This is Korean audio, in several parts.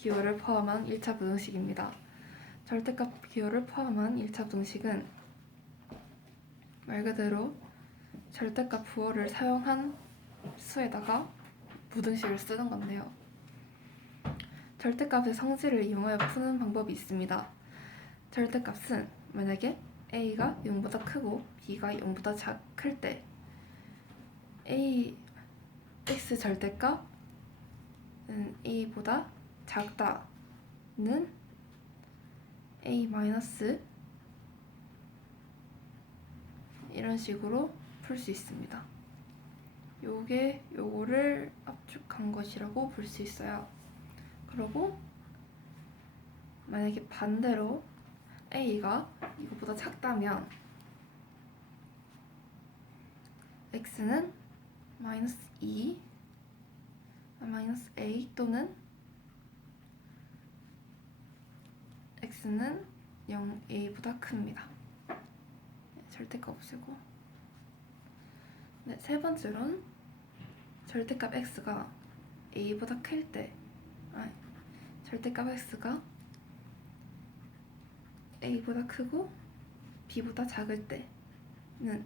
기호를 포함한 1차 부등식입니다. 절대값 기호를 포함한 1차 부등식은 말 그대로 절대값 부호를 사용한 수에다가 부등식을 쓰는 건데요. 절대값의 성질을 이용하여 푸는 방법이 있습니다. 절대값은 만약에 a가 0보다 크고 b가 0보다 작, 클때 a x 절대값은 a보다 작다는 a 마이너스 이런 식으로 풀 수 있습니다. 요게 요거를 압축한 것이라고 볼 수 있어요. 그리고 만약에 반대로 a가 이거보다 작다면 x는 마이너스 2 마이너스 a 또는 x는 0a보다 큽니다. 네, 절대값 없애고 네, 세 번째로는 절대값 x가 a보다 클 때, 아, 절대값 x가 a보다 크고 b보다 작을 때는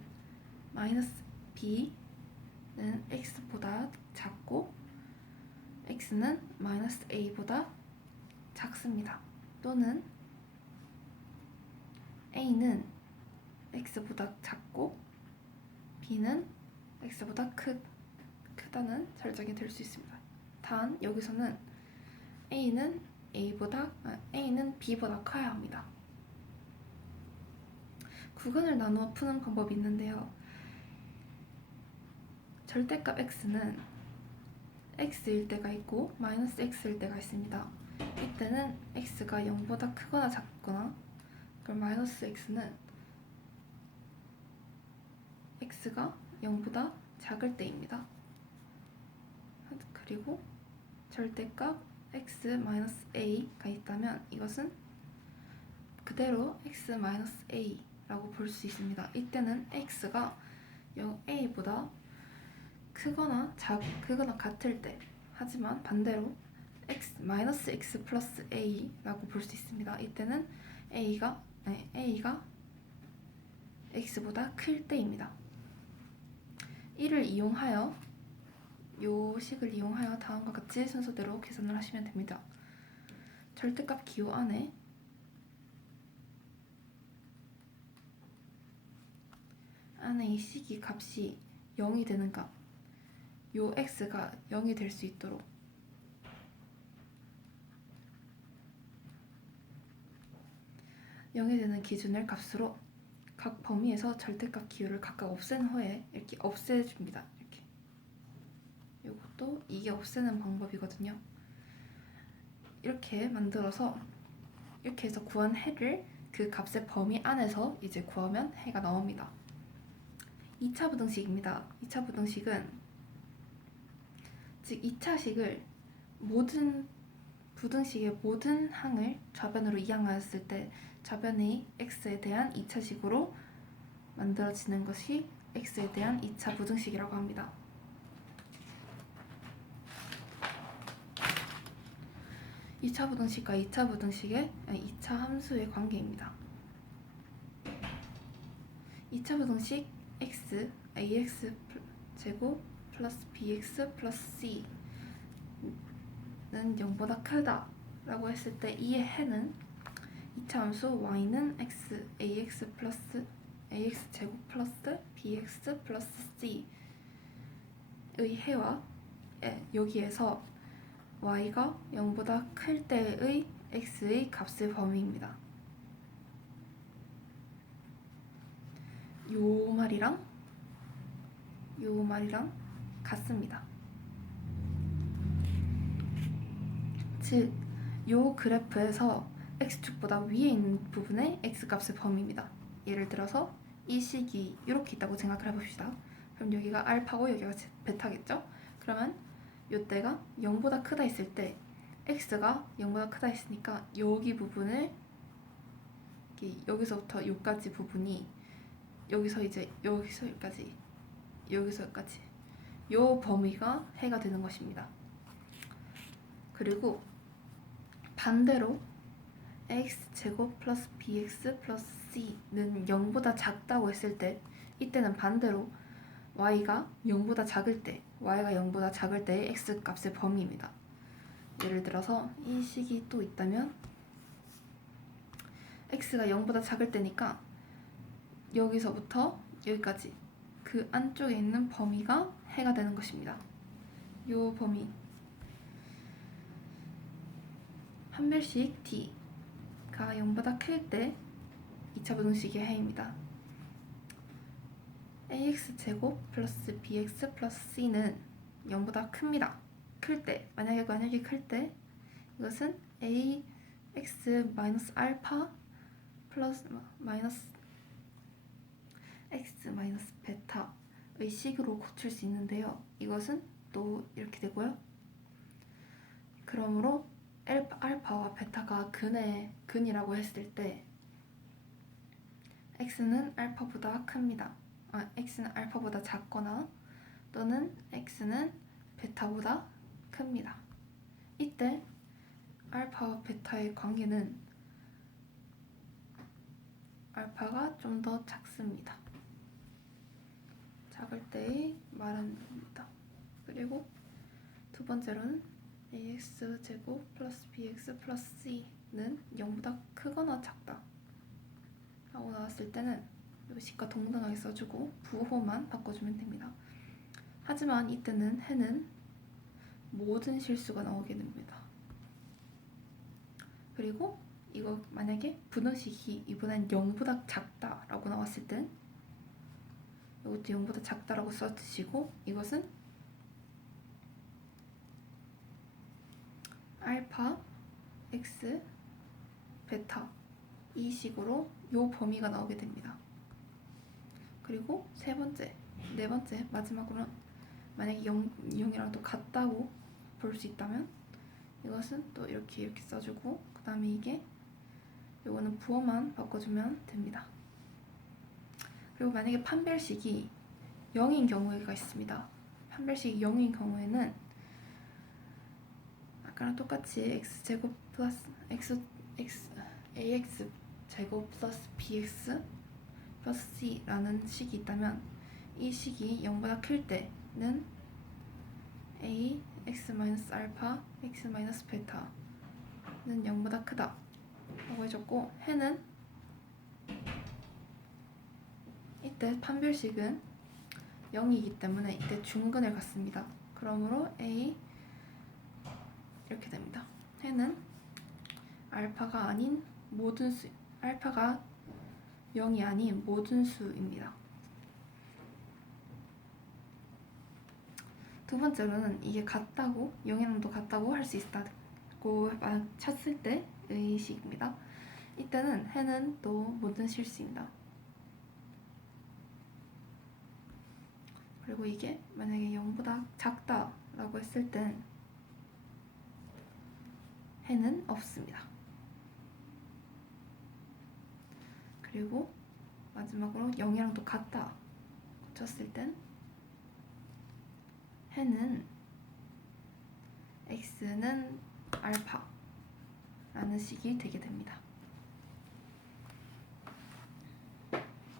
마이너스 b는 x보다 작고 x는 마이너스 a보다 작습니다. 또는 a는 x보다 작고 b는 x보다 크, 크다는 설정이 될 수 있습니다. 단 여기서는 a는 a보다 아, a는 b보다 커야 합니다. 구간을 나누어 푸는 방법이 있는데요. 절대값 x는 x일 때가 있고 마이너스 x일 때가 있습니다. 이때는 x가 0보다 크거나 작거나 그럼 마이너스 x는 x가 0보다 작을 때입니다. 그리고 절대값 x 마이너스 a가 있다면 이것은 그대로 x 마이너스 a라고 볼 수 있습니다. 이때는 x가 0a보다 크거나 작 크거나 같을 때 하지만 반대로 x 마이너스 x 플러스 a라고 볼 수 있습니다. 이때는 a가 네, a가 x보다 클 때입니다. 이를 이용하여 요 식을 이용하여 다음과 같이 순서대로 계산을 하시면 됩니다. 절대값 기호 안에 안에 이 식이 값이 0이 되는 값, 요 x가 0이 될 수 있도록 영이 되는 기준을 값으로 각 범위에서 절대값 기호를 각각 없앤 후에 이렇게 없애줍니다. 이렇게 이것도 이게 없애는 방법이거든요. 이렇게 만들어서 이렇게 해서 구한 해를 그 값의 범위 안에서 이제 구하면 해가 나옵니다. 2차 부등식입니다. 2차 부등식은 즉 2차식을 모든 부등식의 모든 항을 좌변으로 이항하였을 때 좌변의 x에 대한 2차식으로 만들어지는 것이 x에 대한 2차 부등식이라고 합니다. 이차 부등식과 2차 부등식의 아니, 2차 함수의 관계입니다. 2차 부등식 x ax 제곱 플러스 bx 플러스 c는 0보다 크다 라고 했을 때 이의 해는 2차 함수 y는 x ax 플러스 ax 제곱 플러스 bx 플러스 c의 해와 예, 여기에서 y가 0보다 클 때의 x의 값의 범위입니다. 요 말이랑 요 말이랑 같습니다. 즉, 요 그래프에서 x축보다 위에 있는 부분의 x값의 범위입니다. 예를 들어서 이 식이 이렇게 있다고 생각을 해봅시다. 그럼 여기가 알파고 여기가 베타겠죠? 그러면 요때가 0보다 크다 했을 때 x가 0보다 크다 했으니까 여기 부분을 여기서부터 여기까지 부분이 여기서 이제 여기서 여기까지 여기서 여기까지 요 범위가 해가 되는 것입니다. 그리고 반대로 x 제곱 플러스 bx 플러스 c는 0보다 작다고 했을 때 이때는 반대로 y가 0보다 작을 때 y가 0보다 작을 때의 x 값의 범위입니다. 예를 들어서 이 식이 또 있다면 x가 0보다 작을 때니까 여기서부터 여기까지 그 안쪽에 있는 범위가 해가 되는 것입니다. 요 범위 판별식 d 가 0보다 클 때 2차 부등식의 해입니다. ax 제곱 플러스 bx 플러스 c는 0보다 큽니다. 클 때, 만약에 만약에 클 때 이것은 ax 마이너스 알파 플러스 마이너스 x 마이너스 베타의 식으로 고칠 수 있는데요. 이것은 또 이렇게 되고요. 그러므로 알파, 알파와 베타가 근의 근이라고 했을 때 x는 알파보다 큽니다. 아, x는 알파보다 작거나 또는 x는 베타보다 큽니다. 이때 알파와 베타의 관계는 알파가 좀 더 작습니다. 작을 때의 말합니다. 그리고 두 번째로는 ax 제곱 플러스 bx 플러스 c는 0보다 크거나 작다 라고 나왔을 때는 이 식과 동등하게 써주고 부호만 바꿔주면 됩니다. 하지만 이때는 해는 모든 실수가 나오게 됩니다. 그리고 이거 만약에 분원식이 이번엔 0보다 작다라고 나왔을 땐 이것도 0보다 작다라고 써주시고 이것은 알파, x, 베타 이 식으로 요 범위가 나오게 됩니다. 그리고 세 번째, 네 번째 마지막으로는 만약에 0, 0이랑 또 같다고 볼 수 있다면 이것은 또 이렇게 이렇게 써주고 그 다음에 이게 요거는 부호만 바꿔주면 됩니다. 그리고 만약에 판별식이 0인 경우가 있습니다. 판별식이 0인 경우에는 아까랑 똑같이 x 제곱 플러스 x x ax 제곱 플러스 bx 플러스 c라는 식이 있다면 이 식이 0보다 클 때는 a x 마이너스 알파 x 마이너스 베타는 0보다 크다 라고 해줬고 해는 이때 판별식은 0이기 때문에 이때 중근을 갖습니다. 그러므로 a 이렇게 됩니다. 해는 알파가 아닌 모든 수 알파가 0이 아닌 모든 수입니다. 두 번째로는 이게 같다고 0이랑도 같다고 할 수 있다고 찾을 때 의 식입니다. 이때는 해는 또 모든 실수입니다. 그리고 이게 만약에 0보다 작다라고 했을 땐 해는 없습니다. 그리고 마지막으로 0이랑 또 같다 쳤을 땐 해는 x는 알파라는 식이 되게 됩니다.